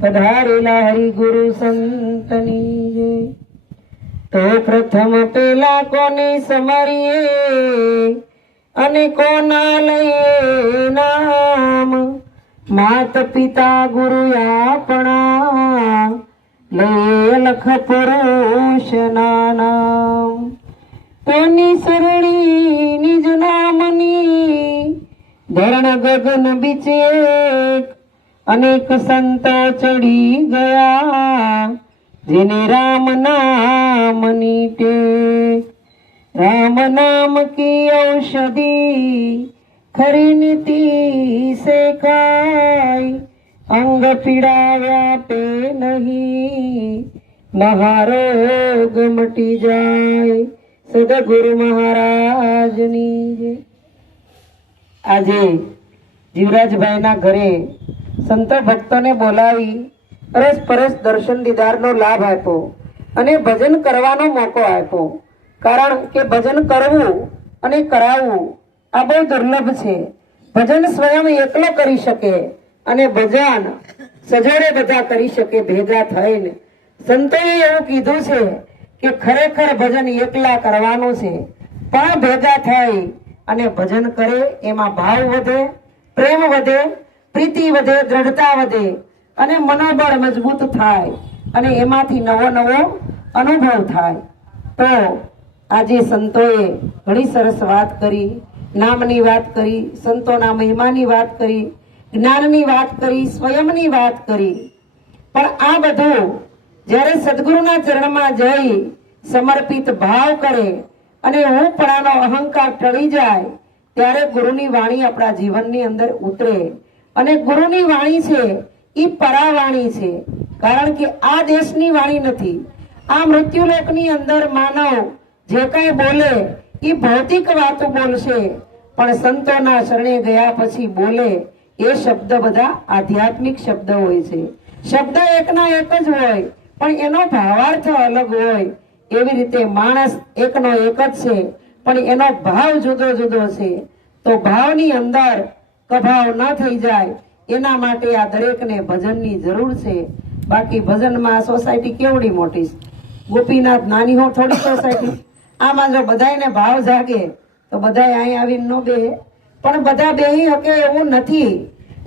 પધારેલા હરિગુરુ સંતની જય. તો પ્રથમ પેલા કોને સમરીએ? અને કોના લઈએ નામ? માત પિતા ગુરુ આપણા. લઈએ લખ પુરુષના નામ. તેની સરળી નિજ નામની. ધરણ ગગન બીચે અનેક સંતો ચડી ગયા, જેને રામ નામની તે રામ નામ કી ઔષધિ ખરી નીતિ સે ખાય અંગ પીડાવ્યા તે નહીં. મહારોગ મટી જાય, સદગુરુ મહારાજની આજે જીવરાજભાઈના ઘરે સંતો ભક્તોને બોલાવી પરસ પરસ દર્શન દીદારનો લાભ આપ્યો અને ભજન કરવાનો મોકો આપ્યો. કારણ કે ભજન કરવું અને કરાવવું આ બહુ દુર્લભ છે. ભજન સ્વયં એકલો કરી શકે અને ભજન સજોડે બધા કરી શકે, ભેગા થઈને. સંતોએ એવું કીધું છે કે ખરેખર ભજન એકલા કરવાનું છે. પણ ભેગા થાય અને ભજન કરે, એમાં ભાવ વધે, પ્રેમ વધે પ્રીતિ વધે, દ્રઢતા વધે અને મનોબળ મજબૂત થાય અને એમાંથી નવો નવો અનુભવ થાય. તો આજે સંતોએ ઘણી સરસ વાત કરી, નામની વાત કરી, સંતોના મહિમાની વાત કરી, જ્ઞાનની વાત કરી, સ્વયંની વાત કરી. પણ આ બધું જ્યારે સદગુરુના ચરણમાં જઈ સમર્પિત ભાવ કરે અને હું પણાનો અહંકાર ટળી જાય, ત્યારે ગુરુની વાણી આપણા જીવનની અંદર ઉતરે. અને ગુરુની વાણી છે એ પરાવાણી છે. કારણ કે આ દેશની વાણી નથી. આ મૃત્યુલોકની અંદર માનવ જે કાંઈ બોલે એ ભૌતિક વાતો બોલશે. પણ સંતોના શરણે ગયા પછી બોલે, એ શબ્દ બધા આધ્યાત્મિક શબ્દ હોય છે. શબ્દ એકના એક જ હોય, પણ એનો ભાવાર્થ અલગ હોય. એવી રીતે માણસ એકનો એક જ છે, પણ એનો ભાવ જુદો જુદો છે. તો ભાવની અંદર કભાવ ન થઈ જાય, એના માટે આ દરેકને ભજનની જરૂર છે. બાકી ભજનમાં સોસાયટી કેવડી મોટી ગોપીનાથ નાની હો થોડી સોસાયટી. આમાં જો બધાયને ભાવ જાગે, તો બધાય અહીં આવીને ન બેહે. પણ બધા બેહી શકે એવું નથી.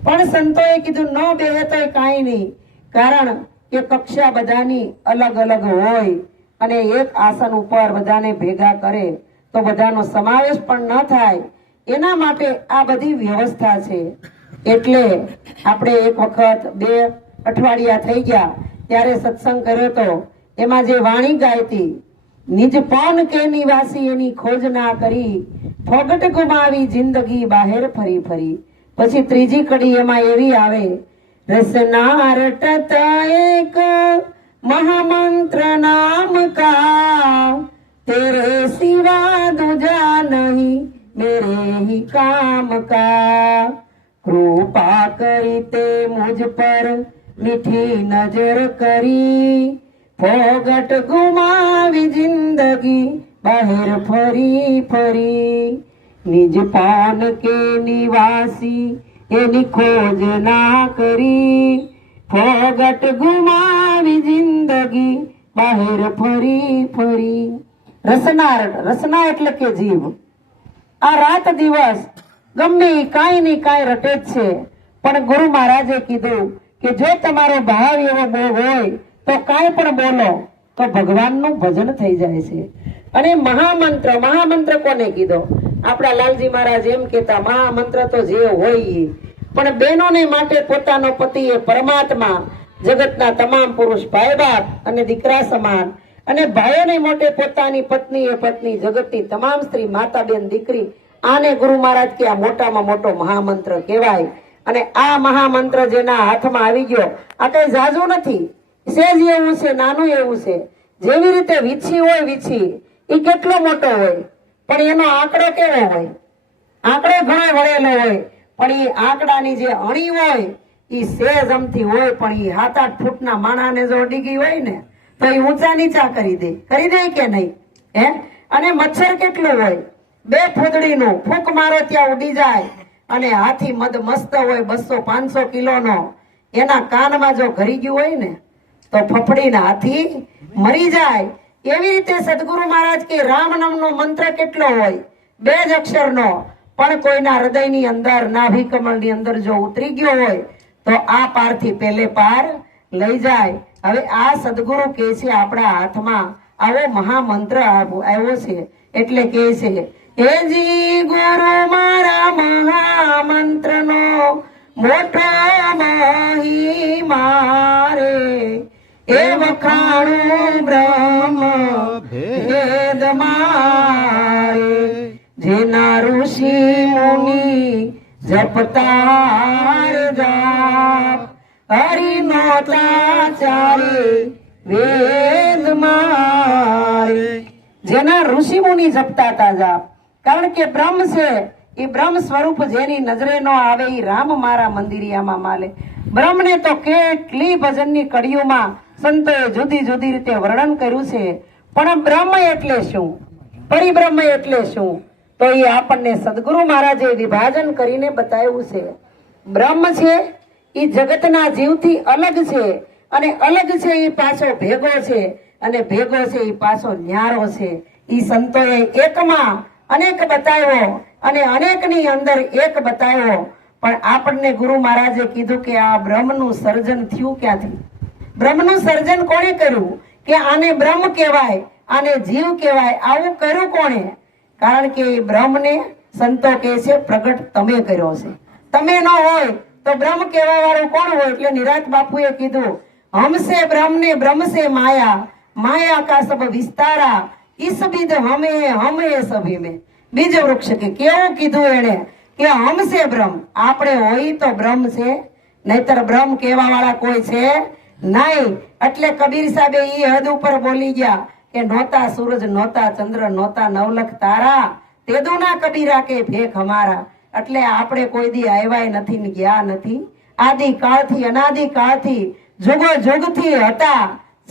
પણ સંતોએ કીધું, ન બેહે તો કાંઈ નહીં. કારણ કે કક્ષા બધાની અલગ અલગ હોય અને એક આસન ઉપર બધાને ભેગા કરે, તો બધાનો સમાવેશ પણ ન થાય. એના માટે આ બધી વ્યવસ્થા છે. એટલે આપણે એક વખત બે અઠવાડિયા થઈ ગયા, ત્યારે સત્સંગ કર્યો હતો એમાં જે વાણી ગાયતી, નિજ પૌન કે નિવાસી એની ખોજ ના કરી, ફોગટ ગુમાવી જિંદગી બહાર ફરી ફરી. પછી ત્રીજી કડી એમાં એવી આવે રસના રટત એક મહામંત્ર નામ કા, તેરે સિવા દુજા નહીં. મેરે હી કામ કા કૃપા કરી તે મુझ પર મીઠી નજર કરી ફોગટ ગુમાવી જિંદગી બહાર ફરી ફરી નિજ પાન કે નિવાસી એની ખોજ ના કરી ફોગટ ગુમાવી જિંદગી બહાર ફરી ફરી રસના રસના એટલે કે જીવ આ રાત દિવસ ગમે કાંઈ ની કાંઈ રટે જ છે. પણ ગુરુ મહારાજે કીધું કે જો તમારો ભાવ એવો બહુ હોય તો કાંઈ પણ બોલો તો ભગવાનનું ભજન થઈ જાય છે. અને મહામંત્ર મહામંત્ર કોને કીધો? આપણા લાલજી મહારાજ એમ કેતા મહામંત્ર તો જે હોય પણ બહેનોને માટે પોતાનો પતિ એ પરમાત્મા, જગતના તમામ પુરુષ ભાઈ બાપ અને દીકરા સમાન અને ભાઈઓને મોટે પોતાની પત્ની એ પત્ની જગતની તમામ સ્ત્રી માતા બેન દીકરી, આને ગુરુ મહારાજ કે આ મોટામાં મોટો મહામંત્ર કહેવાય. અને આ મહામંત્ર જેના હાથમાં આવી ગયો, આ કઈ ઝાઝુ નથી. સેજ એવું છે, નાનું એવું છે. જેવી રીતે વીછી હોય વીછી એ કેટલો મોટો હોય. પણ એનો આંકડો કેવો હોય? આંકડો ઘણો વળેલો હોય, પણ એ આંકડાની જે અણી હોય એ સેજ અમથી હોય, પણ એ સાત આઠ ફૂટના માણાને જો ડીગી હોય ને તો એ ઊંચા નીચા કરી દે. કરી દે કે નહીં? હે? અને મચ્છર કેટલું હોય? બે ફૂદડીનું. ફૂંક મારો ત્યાં ઉડી જાય. અને હાથી મદ મસ્ત હોય, બસો પાંચસો કિલોનો. એના કાનમાં જો ઘરી ગયું હોય ને, તો ફફડીના હાથી મરી જાય. એવી રીતે સદગુરુ મહારાજ કે રામ નામનો મંત્ર કેટલો હોય? બે જ અક્ષરનો. પણ કોઈના હૃદયની અંદર, નાભી કમળની અંદર જો ઉતરી ગયો હોય, તો આ પારથી પેલે પાર લઈ જાય. હવે આ સદગુરુ કે છે, આપણા હાથમાં આવો મહામંત્ર આવો- આવ્યો છે. એટલે કે છે, હે જી ગુરુ મારા મહામંત્રનો મોટો મહિમા રે. એ વખાણું બ્રહ્મ ભેદ મારે. જેના ઋષિ મુનિ જપતા જાપ. હરિનો ચારે વેદ મારે. જેના ઋષિ મુનિ જપતા હતા જાપ. કારણ કે બ્રહ્મ છે એ બ્રહ્મ સ્વરૂપ જેની નજરે નો આવે એ રામ મારા મંદિરિયામાં માલે. બ્રહ્મને તો કેટલી ભજનની કડીઓમાં સંતોએ જુદી જુદી રીતે વર્ણન કર્યું છે. પણ બ્રહ્મ એટલે શું? પરિબ્રહ્મ એટલે શું? તો એ આપણને સદગુરુ મહારાજે વિભાજન કરીને બતાવ્યું છે. બ્રહ્મ છે એ જગતના જીવથી અલગ છે અને અલગ છે એ પાછો ભેગો છે અને ભેગો છે એ પાછો ન્યારો છે. એ સંતોએ એકમાં અનેક બતાવ્યો અને અનેકની અંદર એક બતાવ્યો. પણ આપણને ગુરુ મહારાજે કીધું કે આ બ્રહ્મનું સર્જન થયું ક્યાંથી? બ્રહ્મનું સર્જન કોણે કર્યું? કે આને બ્રહ્મ કહેવાય, આને જીવ કહેવાય, આવું કર્યું કોણે? કારણ કે બ્રહ્મને સંતો કહે છે, પ્રગટ તમે કર્યો છે. તમે ન હોય તો બ્રહ્મ કહેવા વાળું કોણ હોય? એટલે નિરાત બાપુએ કીધું, હમસે બ્રહ્મ ને બ્રહ્મસે માયા માયા કા સબ વિસ્તારા ઈસ બિદ હમે હમે સભી મે. બીજો વૃક્ષ કે કેવું કીધું એને કે હમસે બ્રહ્મ, આપણે હોય તો બ્રહ્મ છે, નહીતર બ્રહ્મ કહેવા વાળા કોઈ છે નહીં. એટલે કબીર સાહેબે એ હદ ઉપર બોલી ગયા કે નોતા સૂરજ નોતા ચંદ્ર નોતા નવલખ તારા, તેદુના કબીરા કે ભેખ અમારા. એટલે આપણે કોઈ દી આવ્યા નથી ને ગયા નથી. આદિ કાળથી અનાદિ કાળથી જુગો જુગથી હતા.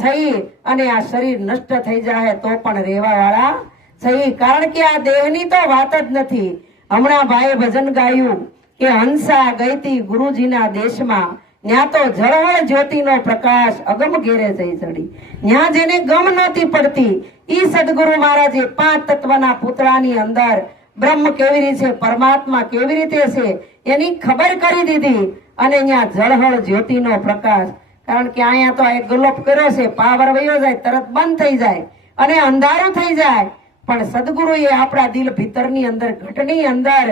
સહી અને આ શરીર નષ્ટ થઈ જાય તો પણ રહેવા વાળા સહી. કારણ કે આ દેહની તો વાત જ નથી. હમણાં ભાઈએ ભજન ગાયું કે હંસા ગઈતી ગુરુજીના દેશમાં. ત્યાં તો જળહળ જ્યોતિનો પ્રકાશ અગમ ઘેરે જઈ ચડી. ત્યાં જેને ગમ નહોતી પડતી, ઈ સદગુરુ મહારાજે પાંચ તત્વના પુતળાની અંદર બ્રહ્મ કેવી રીતે છે પરમાત્મા કેવી રીતે છે, એની ખબર કરી દીધી અને અહીંયા જળહળ જ્યોતિનો પ્રકાશ. કારણ કે અહીંયા તો એક ગલોપ કર્યો છે, પાવર વયો જાય, તરત બંધ થઈ જાય અને અંધારું થઈ જાય. પણ સદગુરુએ આપણા દિલ ભીતરની અંદર, ઘટની અંદર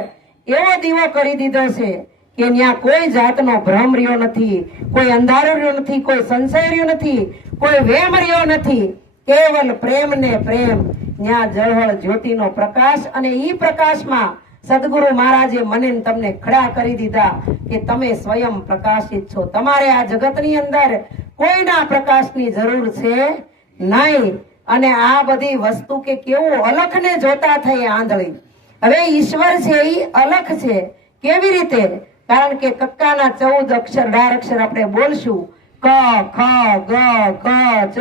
એવો દીવો કરી દીધો છે કે ત્યાં કોઈ જાતનો ભ્રમ રહ્યો નથી, કોઈ અંધારો રહ્યો નથી, કોઈ સંશય રહ્યો નથી, કોઈ વેમ રહ્યો નથી. કેવલ પ્રેમ ને પ્રેમ ત્યાં જળહળ જ્યોતિનો પ્રકાશ અને ઈ પ્રકાશમાં સદગુરુ મહારાજે મને તમને ખડા કરી દીધા કે તમે સ્વયં પ્રકાશિત છો. તમારે આ જગતની અંદર કોઈના પ્રકાશની જરૂર છે નહીં. અને આ બધી વસ્તુ કે કેવું અલખને જોતા થઈ આંધળી. હવે ઈશ્વર છે એ અલખ છે. કેવી રીતે? કારણ કે કક્કાના ચૌદ અક્ષર બાર અક્ષર આપણે બોલશું. ક, ખ, ગ, ક, ચ.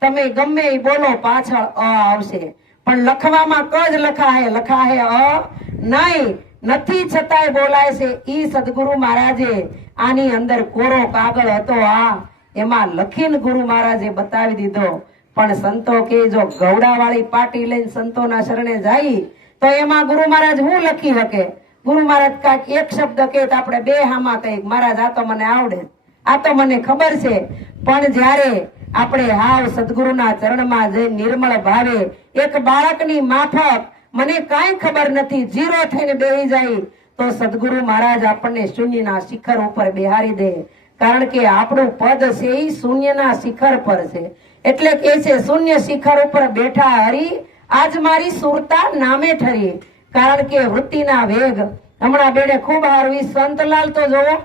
તમે ગમે એ બોલો, પાછળ અ આવશે. પણ લખવામાં ક જ લખાય લખાય અ. નહીં, નથી છતાંય બોલાય છે, ઈ સદગુરુ મહારાજે આની અંદર કોરો કાગળ હતો, આ. એમાં લખીને ગુરુ મહારાજે બતાવી દીધો. પણ સંતો કે જો ગૌડાવાળી પાટી લઈને સંતોના શરણે જાય, તો એમાં ગુરુ મહારાજ હું લખી શકે? ગુરુ મહારાજ કાંઈક એક શબ્દ કહે તો આપણે બે હામાં કહીએ મહારાજ, આ તો મને આવડે આ તો મને ખબર છે. પણ જ્યારે આપણે હાવ સદગુરુના ચરણમાં જઈ નિર્મળ ભાવે એક બાળકની માફક, મને કાંઈ ખબર નથી જીરો થઈને બેહી જાય, તો સદગુરુ મહારાજ આપણને શૂન્યના શિખર ઉપર બેહારી દે. કારણ કે આપણું પદ છે એ શૂન્યના શિખર પર છે. એટલે કે છે, શૂન્ય શિખર ઉપર બેઠા હરી, આજ મારી સુરતા નામે ઠરી. કારણ કે વૃત્તિના વેગ. હમણાં બેને ખૂબ હારવી. સંતલાલ તો જોવો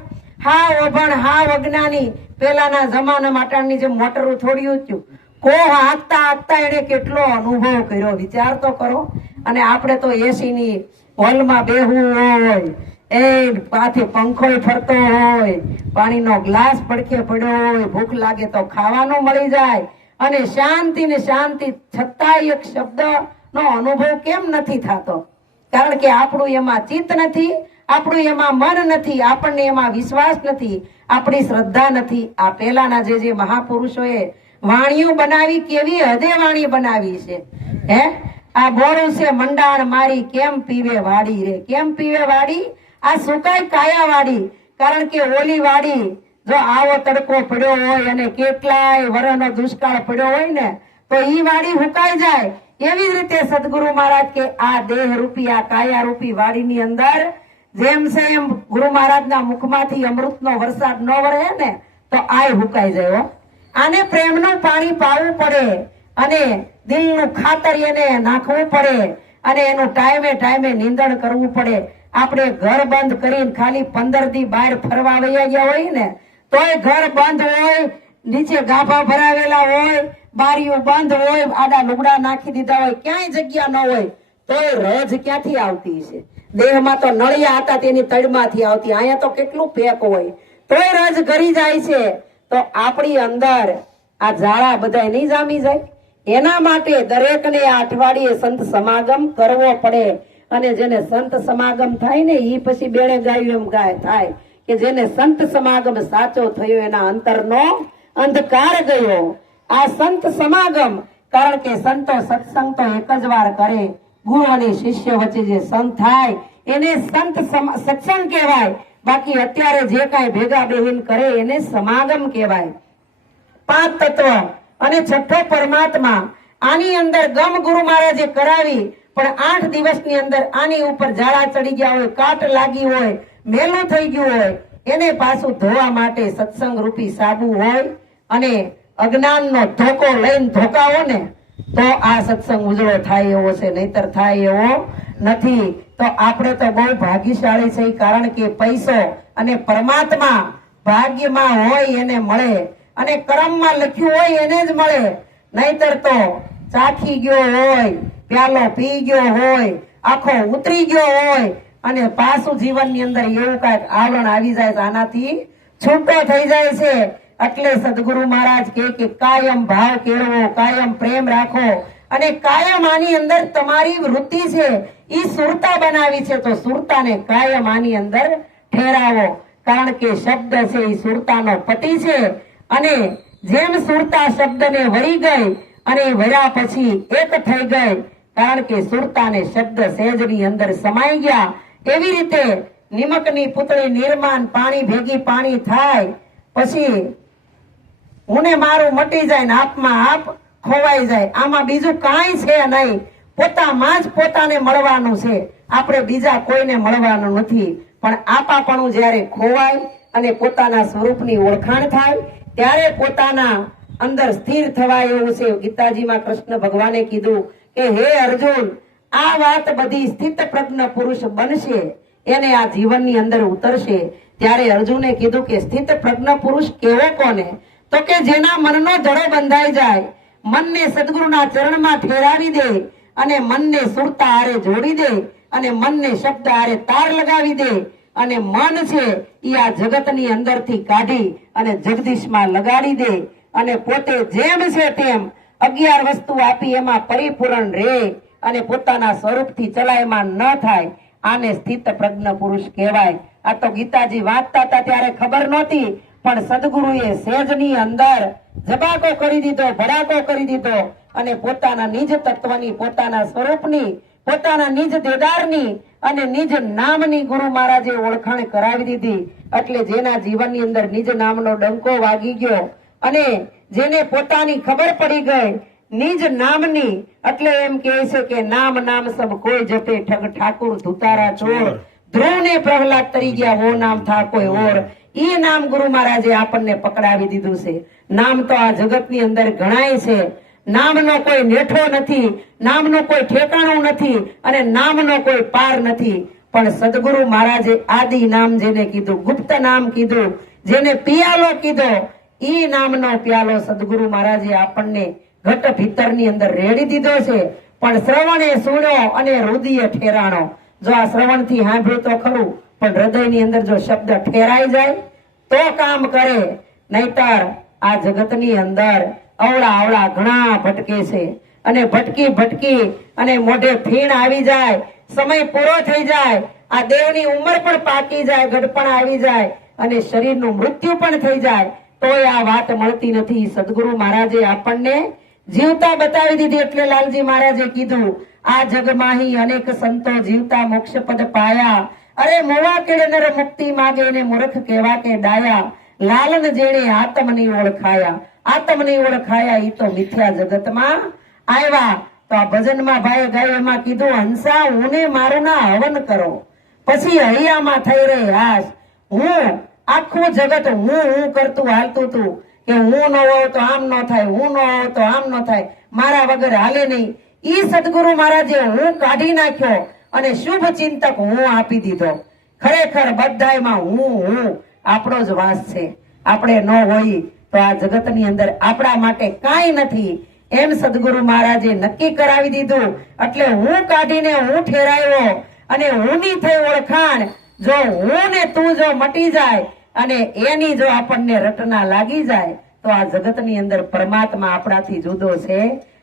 હા ઓભણ હા અજ્ઞાની. પેલાના જમાના માટાની જે મોટરું થોડ્યું થયું. કો હાંકતા હાંકતા એને કેટલો અનુભવ કર્યો? વિચાર તો કરો. અને આપણે તો એસી ની હોલમાં બેહવું હોય એ પાથી પંખો ફરતો હોય, પાણીનો ગ્લાસ પડખે પડ્યો હોય, ભૂખ લાગે તો ખાવાનું મળી જાય. અને શાંતિ ને શાંતિ છતાં એક શબ્દ નો અનુભવ કેમ નથી થતો? કારણ કે આપણું એમાં ચિત્ત નથી, આપણું એમાં મન નથી, આપણને એમાં વિશ્વાસ નથી, આપણી શ્રદ્ધા નથી. આ પહેલાના જે જે મહાપુરુષોએ વાણીઓ બનાવી કેવી હદે વાણી બનાવી છે? હે? આ બોરું છે મંડાણ મારી કેમ પીવે વાડી રે? કેમ પીવે વાડી? આ સુકાય કાયા વાડી? કારણ કે ઓલી વાડી જો આવો તડકો પડ્યો હોય અને કેટલાય વરનો દુષ્કાળ પડ્યો હોય ને, તો ઈ વાડી હુકાઈ જાય. એવી રીતે સદગુરુ મહારાજ કે આ દેહ રૂપી આ કાયા રૂપી વાડીની અંદર, જેમ છે એમ ગુરુ મહારાજના મુખમાંથી અમૃતનો વરસાદ ન વરે ને, તો આય હુકાઈ જાય આને પ્રેમનું પાણી પાવું પડે અને દિલનું ખાતર એને નાખવું પડે અને એનું ટાઈમે ટાઈમે નિંદણ કરવું પડે. આપણે ઘર બંધ કરીને ખાલી પંદર દી બહાર ફરવા વયા ગયા હોય ને, તોય ઘર બંધ હોય, નીચે ગાભા ભરાવેલા હોય, બારીઓ બંધ હોય, આડા લુગડા નાખી દીધા હોય, ક્યાંય જગ્યા ન હોય, તોય રજ ક્યાંથી આવતી છે દેહમાં તો નળિયા હતા તેની તળમાંથી આવતી. અહીંયા તો કેટલું પેક હોય. તોય રજ ઘરી જાય છે. તો આપણી અંદર આ ઝાડા બધા નહીં જામી જાય. એના માટે દરેકને અઠવાડિયે સંત સમાગમ કરવો પડે. અને જેને સંત સમાગમ થાય ને એ પછી બેણે ગાયું એમ ગાય થાય કે જેને સંત સમાગમ સાચો થયો, એના અંતરનો અંધકાર ગયો. આ સંત સમાગમ, કારણ કે સંતો સત્સંગ તો એક જ વાર કરે. ગુરુ અને શિષ્ય વચ્ચે જે સંત થાય, એને સંત સત્સંગ કહેવાય. બાકી અત્યારે જે કાંઈ ભેગા બેહીન કરે એને સમાગમ કહેવાય. પાંચ તત્વ અને છઠ્ઠો પરમાત્મા આની અંદર ગમ ગુરુ મહારાજે કરાવી, પણ આઠ દિવસની અંદર આની ઉપર ઝાડા ચડી ગયા હોય, કાટ લાગી હોય, મેલું થઈ ગયું હોય, એને પાછું ધોવા માટે સત્સંગ રૂપી સાબુ હોય અને અજ્ઞાનનો ધોકો લઈને ધોકાવો ને, તો આ સત્સંગ ઉજળો થાય એવો છે, નહીતર થાય એવો નથી. તો આપણે તો બહુ ભાગ્યશાળી છે કારણ કે પૈસો અને પરમાત્મા ભાગ્યમાં હોય એને મળે અને કર્મમાં લખ્યું હોય એને જ મળે. નહીતર તો ચાખી ગયો હોય, પ્યાલો પી ગયો હોય, આખો ઉતરી ગયો હોય અને પાછું જીવનની અંદર એવું કાંઈક આવરણ આવી જાય છે આનાથી છૂટો થઈ જાય છે. એટલે સદગુરુ મહારાજ કે કાયમ ભાવ કેળવો, કાયમ પ્રેમ રાખો. અને કાયમ આની અંદર તમારી વૃત્તિ છે એ સુરતા બનાવી છે, તો સુરતાને કાયમ આની અંદર ઠેરાવો. કારણ કે શબ્દ છે એ સુરતાનો પતિ છે. અને જેમ સુરતા શબ્દને વળી ગઈ અને વળ્યા પછી એક થઈ ગઈ, કારણ કે સુરતાને શબ્દ સહેજની અંદર સમાઈ ગયા, એવી રીતે નિમકની પુતળી નિર્માણ પાણી ભેગી પાણી થાય, પછી હું મારું મટી જાય ને આપમાં આપ ખોવાઈ જાય. આમાં બીજું કાંઈ છે નહીં. પોતામાં જ પોતાને મળવાનું છે. આપણે બીજા કોઈને મળવાનું નથી. પણ આપાપણું જ્યારે ખોવાય અને પોતાના સ્વરૂપની ઓળખાણ થાય, ત્યારે પોતાના અંદર સ્થિર થવાય એવું છે. ગીતાજીમાં કૃષ્ણ ભગવાને કીધું કે, હે અર્જુન, આ વાત બધી સ્થિત પ્રજ્ઞ પુરુષ બનશે. એને આ જીવનની અંદર ઉતરશે. ત્યારે અર્જુને કીધું કે સ્થિત પ્રજ્ઞ પુરુષ કેવો કોને? તો કે, જેના મનનો જડો બંધાઈ જાય મનને સદગુરુના ચરણમાં ઠેરાવી દે અને મનને સુરતા હારે જોડી દે અને મનને શબ્દ હારે તાર લગાવી દે અને મન છે એ આ જગતની અંદરથી કાઢી અને જગદીશમાં લગાડી દે અને પોતે જેમ છે તેમ અગિયાર વસ્તુ આપી એમાં પરિપૂર્ણ રહે અને પોતાના સ્વરૂપથી ચલાયમાં ન થાય. આને સ્થિત પ્રજ્ઞ પુરુષ કહેવાય. આ તો ગીતાજી વાંચતા હતા ત્યારે ખબર નહોતી પણ સદગુરુએ સેજની અંદર જબાકો કરી દીધો ભડાકો કરી દીધો અને પોતાના નિજ તત્વની પોતાના સ્વરૂપની પોતાના નિજ દેદારની અને નિજ નામની ગુરુ મહારાજે ઓળખાણ કરાવી દીધી. એટલે જેના જીવનની અંદર નિજ નામનો ડંકો વાગી ગયો અને જેને પોતાની ખબર પડી ગઈ નિજ નામની એટલે એમ કહે છે કે નામ નામ સબ કોઈ જપે ઠગ ઠાકુર ધુતારા છોડ ધ્રુવ ને પ્રહલાદ તરી ગયા હો નામ થા કોઈ ઓર. ઈ નામ ગુરુ મહારાજે આપણને પકડાવી દીધું છે. નામ તો આ જગતની અંદર ગણાય છે. નામનો કોઈ નેઠો નથી, નામનું કોઈ ઠેકાણું નથી અને નામનો કોઈ પાર નથી. પણ સદગુરુ મહારાજે આદિ નામ જેને કીધું, ગુપ્ત નામ કીધું, જેને પિયાલો કીધો, ઈ નામનો પ્યાલો સદગુરુ મહારાજે આપણને ઘટ ભીતરની અંદર રેડી દીધો છે. પણ શ્રવણે સુણ્યો અને રુદિય ઠેરાણો. જો આ શ્રવણથી સાંભળ્યું તો ખરું. પણ હૃદયની અંદર જો શબ્દ ઠેરાઈ જાય, તો કામ કરે. નહીતર આ જગતની અંદર અવળા અવળા ઘણા ભટકે છે. અને ભટકી ભટકી અને મોઢે ફીણ આવી જાય, સમય પૂરો થઈ જાય, આ દેવની ઉંમર પણ પાકી જાય, ગડપણ આવી જાય, અને શરીરનું મૃત્યુ પણ થઈ જાય, તોય આ વાત મળતી નથી. સદગુરુ મહારાજે આપણને જીવતા બતાવી દીધી એટલે લાલજી મહારાજે કીધું, આ જગમાહી અનેક સંતો જીવતા મોક્ષ પદ પાયા અરે મોવા કેડે મુક્તિ માગે ને મૂર્ખ કેવા કે ડાયા. લાલન જેણે આત્મની ઓળખાયા. આત્મની ઓળખાયા ઈ તો મિથ્યા જગતમાં આવ્યા. તો આ ભજનમાં ભાઈ ગાય એમાં કીધું, હંસા હું મારના હવન કરો. પછી હૈયામાં થઈ રહી હાશ હું, આખું જગત હું હું કરતું હાલતું તું. કે હું ન હોઉં તો આમ ન થાય, હું ન હોઉં તો આમ ન થાય. મારા વગર હાલે નહીં. ઈ સદગુરુ મહારાજે હું કાઢી નાખ્યો. અને શુભ ચિંતક હું આપી દીધો. ખરેખર બધાયમાં હું હું, આપણો જ વાસ છે. આપણે ન હોઈ તો આ જગતની અંદર આપણા માટે કાંઈ નથી. એમ સદગુરુ મહારાજે નક્કી કરાવી દીધું. એટલે હું કાઢીને હું ઠેરાયો અને હુંની થઈ ઓળખાણ. જો હું ને તું જો મટી જાય અને એની જો આપણને રટના લાગી જાય, તો આ જગતની અંદર પરમાત્મા આપણાથી જુદો છે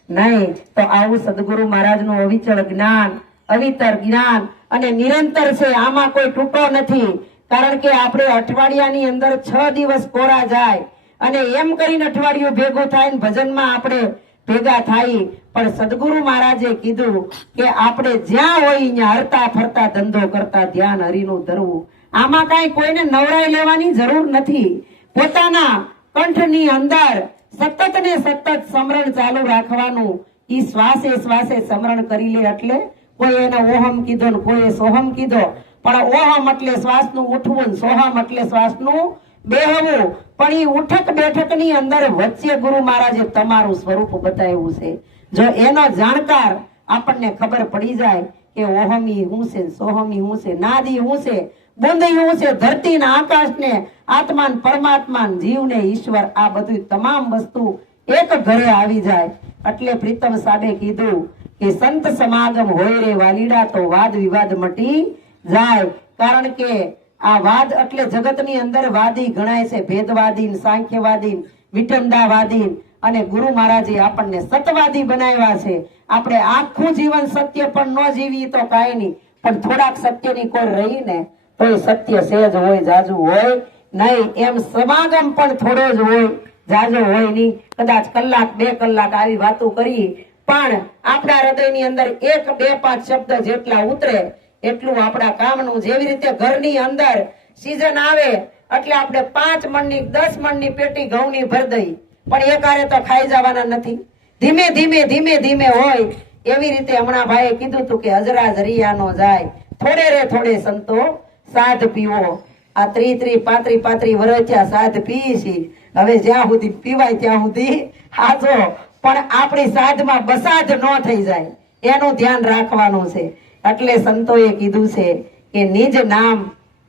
નહીં. તો આવું સદગુરુ મહારાજનું અવિચળ જ્ઞાન અવિતર જ્ઞાન અને નિરંતર છે, આમાં કોઈ તૂટો નથી. કારણ કે આપણે અઠવાડિયાની અંદર છ દિવસ કોરા જાય. અને એમ કરીને અઠવાડિયું ભેગું થાય ભજનમાં આપણે ભેગા થાય. પણ સદગુરુ મહારાજે કીધું કે આપણે જ્યાં હોય ત્યાં હરતા ફરતા ધંધો કરતા ધ્યાન હરિનું ધરવું. આમાં કાંઈ કોઈને નવરાઈ લેવાની જરૂર નથી. પોતાના કંઠની અંદર સતત ને સતત સમરણ ચાલુ રાખવાનું. ઈ શ્વાસે શ્વાસે સમરણ કરી લે એટલે કોઈ એને ઓહમ કીધો ને કોઈએ સોહમ કીધો. પણ ઓહમ એટલે શ્વાસનું ઉઠવું સોહમ એટલે શ્વાસનું બેહવું. પણ ઈ ઉઠક બેઠકની અંદર વચ્ચે ગુરુ મહારાજે તમારું સ્વરૂપ બતાવ્યું છે. જો એનો જાણકાર આપણને ખબર પડી જાય કે ઓહમી હું છે, સોહમી હું છે, નાદી હું છે, બુંદી હું છે, ધરતી ને આકાશ ને આત્મા ને પરમાત્મા ને જીવ ને ઈશ્વર, આ બધું તમામ વસ્તુ એક ઘરે આવી જાય. એટલે પ્રીતમ સાબે કીધું કે સંત સમાગમ હોય રે વાલીડા, તો વાદ વિવાદ મટી જાય. કારણ કે આ વાદ એટલે જગતની અંદર વાદી ગણાય છે. ભેદવાદી ને સાંખ્યવાદી ને અને ગુરુ મહારાજે આપણને સતવાદી બનાવ્યા છે. આપણે આખું જીવન સત્ય પણ ન જીવીએ તો કાંઈ નહીં. પણ થોડાક સત્યની કોઈ રહી ને તો એ સત્ય સહેજ હોય, જાજુ હોય. નહીં, એમ સમાગમ પણ થોડો જ હોય, જાજો હોય નહીં. કદાચ કલાક, બે કલાક આવી વાતો કરી પણ આપણા હૃદયની અંદર એક બે પાંચ શબ્દ જેટલા ઉતરે, એટલું આપણા કામનું જેવી રીતે ઘરની અંદર સીઝન આવે, એટલે આપણે પાંચ મણની, દસ મણની પેટી ઘઉંની ભર દઈ. પણ એકારે તો ખાઈ જવાના નથી. ધીમે ધીમે ધીમે ધીમે હોય. એવી રીતે હમણાં ભાઈએ કીધું હતું કે હજરા જરિયાનો જાય. થોડે રે થોડે સંતો, સાધ પીવો. આ ત્રી ત્રી, પાંત્રી પાંત્રી વર્ષ સાધ પીએ છીએ. હવે જ્યાં સુધી પીવાય ત્યાં સુધી હાજો. પણ આપણી સાધમાં બસાજ ન થઈ જાય. એનું ધ્યાન રાખવાનું છે. એટલે સંતોએ કીધું છે કે નિજ નામ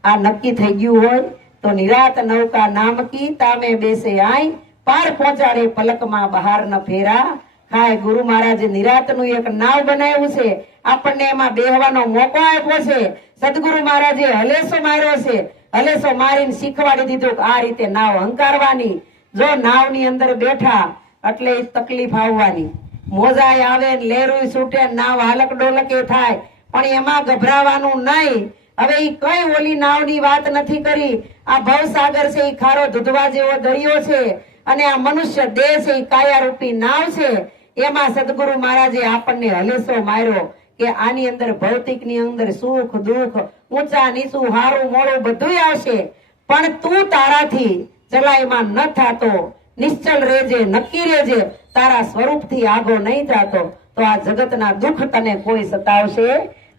આ નક્કી થઈ ગયું હોય તો નિરાત નૌકા નામકી તામે બેસે આય પાર પહોંચાડે પલકમાં બહાર ન ફેરા. ખાય ગુરુ મહારાજે, નિરાતનું એક નાવ બનાવ્યું છે. આપણને એમાં બેહવાનો મોકો આપ્યો છે. સદગુરુ મહારાજે હલેસો માર્યો છે. હલેસો મારીને શીખવાડી દીધું કે આ રીતે નાવ હંકારવાની. જો નાવની અંદર બેઠા એટલે તકલીફ આવવાની. મોજાય આવે ને લેરુય છૂટે ને નાવ હાલક ડોલકે થાય. પણ એમાં ગભરાવાનું નહીં. હવે એ કઈ ઓલી નાવની વાત નથી કરી? આ ભવસાગર છે એ ખારો ધૂધવા જેવો દરિયો છે. અને આ મનુષ્ય દેહ છે એ કાયારૂપી નાવ છે. એમાં સદગુરુ મહારાજે આપણને હલેસો માર્યો કે આની અંદર ભૌતિકની અંદર સુખ, દુઃખ, ઊંચા, નીચું, હારું, મોડું બધું આવશે. પણ તું તારાથી ચલાયમાન ન થાતો. નિશ્ચલ રહેજે, નક્કી રહેજે. તારા સ્વરૂપથી આગો નહીં થતો તો આ જગતના દુઃખ તને કોઈ સતાવશે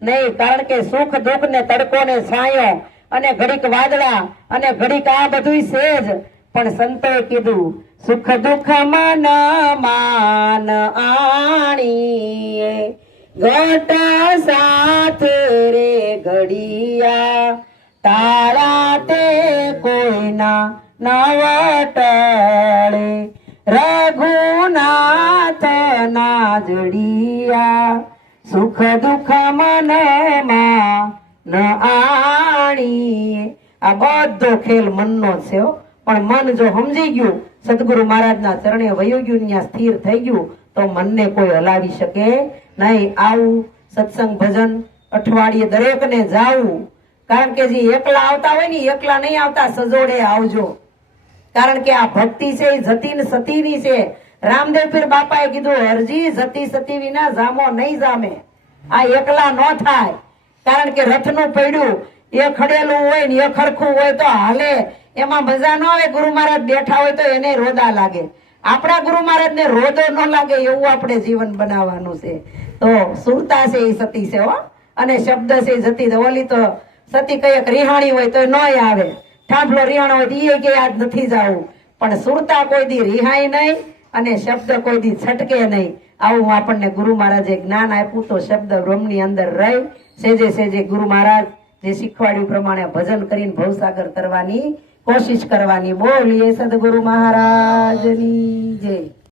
નહીં. કારણ કે સુખ દુઃખ ને તડકો ને છાંયો અને ઘડીક વાદળા અને ઘડીક આ બધું સેજ. પણ સંતોએ કીધું, સુખ દુઃખ મન માન આણીએ. ઘટ સાથ રે ઘડિયા. તારા તે કોઈના નવટળે જડિયા સુખ દુઃખ મનમાં ન આણી આ બધો ખેલ મનનો છે પણ મન જો સમજી ગયું, સદગુરુ મહારાજના ચરણે વયું ગયું ત્યાં સ્થિર થઈ ગયું, તો મનને કોઈ હલાવી શકે નહીં. આવું સત્સંગ ભજન અઠવાડિયે દરેકને જાવું. કારણ કે જે એકલા આવતા હોય ને એકલા નહીં આવતા, સજોડે આવજો. કારણ કે આ ભક્તિ છે, એ જતી સતીની છે. રામદેવ પીર બાપાએ કીધું હરજી સતી સતી વિના જામો નહીં જામે. આ એકલા ન થાય. કારણ કે રથનું પડ્યું, એ ખડેલું હોય ને એ ખરખું હોય તો હાલે. એમાં મજા ન આવે, ગુરુ મહારાજ બેઠા હોય તો એને રોદા લાગે. આપણા ગુરુ મહારાજ ને રોદો ન લાગે એવું આપણે જીવન બનાવવાનું છે. તો સુરતા છે એ સતી છે, હો. અને શબ્દ છે એ જતી. ઓલી તો સતી કંઈક રિહાણી હોય તો ન આવે. ઠાંભલો રિહાણો હોય તો એ કે આજ નથી જાવું. પણ સુરતા કોઈ દી રિહાય નહીં. અને શબ્દ કોઈ દી છટકે નહીં. આવું આપણને ગુરુ મહારાજે જ્ઞાન આપ્યું તો શબ્દ બ્રહ્મની અંદર રહી. સેજે સેજે ગુરુ મહારાજ જે શીખવાડ્યું પ્રમાણે ભજન કરીને ભવસાગર કરવાની કોશિશ કરવાની બોલીએ સદગુરુ મહારાજની જય.